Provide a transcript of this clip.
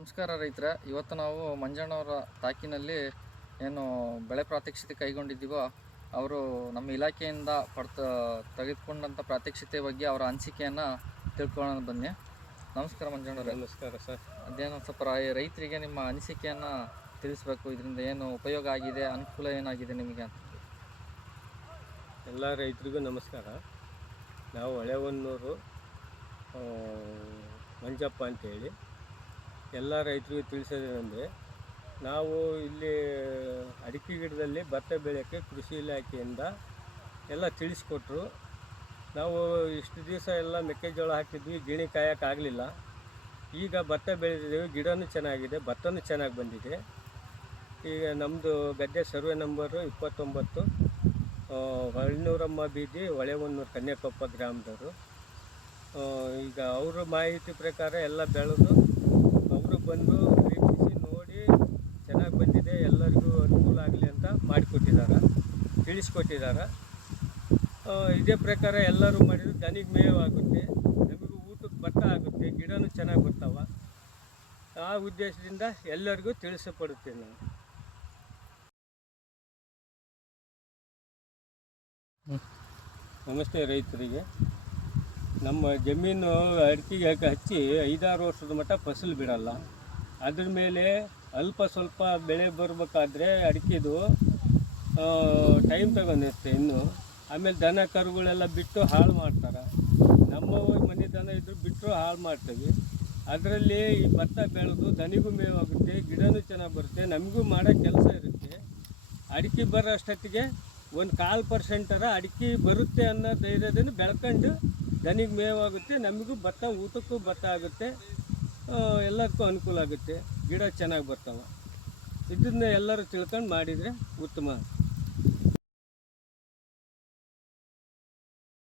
ನಮಸ್ಕಾರ ರೈತರೆ. ಇವತ್ತು ನಾವು ಮಂಜಣ್ಣವರ ತಾಕಿನಲ್ಲಿ ಏನು ಬೆಳೆ ಪ್ರಾತ್ಯಕ್ಷಿತೆ ಕೈಗೊಂಡಿದ್ದೀವೋ ಅವರು ನಮ್ಮ ಇಲಾಖೆಯಿಂದ ತೆಗೆದುಕೊಂಡಂಥ ಪ್ರಾತ್ಯಕ್ಷಿತೆ ಬಗ್ಗೆ ಅವರ ಅನಿಸಿಕೆಯನ್ನು ತಿಳ್ಕೊಳ್ಳೋಣ ಬನ್ನಿ. ನಮಸ್ಕಾರ ಮಂಜಣ್ಣವರೇ. ನಮಸ್ಕಾರ ಸರ್. ಅದೇನೋ ಸ್ವಲ್ಪ ರೈತರಿಗೆ ನಿಮ್ಮ ಅನಿಸಿಕೆಯನ್ನು ತಿಳಿಸ್ಬೇಕು, ಇದರಿಂದ ಏನು ಉಪಯೋಗ ಆಗಿದೆ, ಅನುಕೂಲ ಏನಾಗಿದೆ ನಿಮಗೆ ಅಂತ. ಎಲ್ಲ ರೈತರಿಗೂ ನಮಸ್ಕಾರ. ನಾವು ಹೊಳೆಹೊನ್ನೂರು ಮಂಜಪ್ಪ ಅಂತೇಳಿ. ಎಲ್ಲ ರೈತರಿಗೂ ತಿಳಿಸೋದೇನೆಂದರೆ, ನಾವು ಇಲ್ಲಿ ಅಡಿಕೆ ಗಿಡದಲ್ಲಿ ಭತ್ತ ಬೆಳೆಯೋಕ್ಕೆ ಕೃಷಿ ಇಲಾಖೆಯಿಂದ ಎಲ್ಲ ತಿಳಿಸ್ಕೊಟ್ರು. ನಾವು ಇಷ್ಟು ದಿವಸ ಎಲ್ಲ ಮೆಕ್ಕೆಜೋಳ ಹಾಕಿದ್ವಿ, ಗಿಣಿ ಕಾಯೋಕ್ಕಾಗಲಿಲ್ಲ. ಈಗ ಭತ್ತ ಬೆಳೆದಿದ್ದೇವೆ, ಗಿಡನೂ ಚೆನ್ನಾಗಿದೆ, ಭತ್ತನೂ ಚೆನ್ನಾಗಿ ಬಂದಿದೆ. ಈಗ ನಮ್ಮದು ಗದ್ದೆ ಸರ್ವೆ ನಂಬರು 29, ಹೊಳ್ನೂರಮ್ಮ ಬೀದಿ, ಹೊಳೆಹೊನ್ನೂರು, ಕನ್ಯಾಕೊಪ್ಪ ಗ್ರಾಮದವರು. ಈಗ ಅವ್ರ ಮಾಹಿತಿ ಪ್ರಕಾರ ಎಲ್ಲ ಬೆಳೆದು ಅವರು ಬಂದು ವೀಕ್ಷಿಸಿ ನೋಡಿ ಚೆನ್ನಾಗಿ ಬಂದಿದೆ, ಎಲ್ಲರಿಗೂ ಅನುಕೂಲ ಆಗಲಿ ಅಂತ ಮಾಡಿಕೊಟ್ಟಿದ್ದಾರೆ, ತಿಳಿಸ್ಕೊಟ್ಟಿದ್ದಾರೆ. ಇದೇ ಪ್ರಕಾರ ಎಲ್ಲರೂ ಮಾಡಿದರೆ ದನಿಗೆ ಮೇವಾಗುತ್ತೆ, ನಮಗೂ ಊಟಕ್ಕೆ ಭತ್ತ ಆಗುತ್ತೆ, ಗಿಡನೂ ಚೆನ್ನಾಗಿ ಬರ್ತಾವ. ಆ ಉದ್ದೇಶದಿಂದ ಎಲ್ಲರಿಗೂ ತಿಳಿಸಪಡುತ್ತೇನೆ ನಾನು. ನಮಸ್ತೆ ರೈತರಿಗೆ. ನಮ್ಮ ಜಮೀನು ಅಡಿಕೆಗೆ ಹಚ್ಚಿ 5-6 ವರ್ಷದ ಮಟ್ಟ ಫಸಲು ಬಿಡಲ್ಲ. ಅದ್ರ ಮೇಲೆ ಅಲ್ಪ ಸ್ವಲ್ಪ ಬೆಳೆ ಬರಬೇಕಾದ್ರೆ ಅಡಿಕೆದು ಟೈಮ್ ತಗೊಂಡಿರುತ್ತೆ ಇನ್ನು. ಆಮೇಲೆ ದನ ಕರುಗಳೆಲ್ಲ ಬಿಟ್ಟು ಹಾಳು ಮಾಡ್ತಾರೆ. ನಮ್ಮ ಮನೆ ದನ ಇದ್ದರೂ ಬಿಟ್ಟರು ಹಾಳು ಮಾಡ್ತೀವಿ. ಅದರಲ್ಲಿ ಈ ಭತ್ತ ಬೆಳೆದು ದನಿಗೂ ಮೇವಾಗುತ್ತೆ, ಗಿಡನೂ ಚೆನ್ನಾಗಿ ಬರುತ್ತೆ, ನಮಗೂ ಮಾಡೋ ಕೆಲಸ ಇರುತ್ತೆ. ಅಡಿಕೆ ಬರೋ ಅಷ್ಟೊತ್ತಿಗೆ 1/4% ಅಡಿಕೆ ಬರುತ್ತೆ ಅನ್ನೋ ಧೈರ್ಯದಿಂದ ಬೆಳ್ಕೊಂಡು ದನಿಗೆ ಮೇವಾಗುತ್ತೆ, ನಮಗೂ ಭತ್ತ, ಊಟಕ್ಕೂ ಭತ್ತ ಆಗುತ್ತೆ, ಎಲ್ಲದಕ್ಕೂ ಅನುಕೂಲ ಆಗುತ್ತೆ, ಗಿಡ ಚೆನ್ನಾಗಿ ಬರ್ತಾವೆ. ಇದನ್ನ ಎಲ್ಲರೂ ತಿಳ್ಕೊಂಡು ಮಾಡಿದರೆ ಉತ್ತಮ.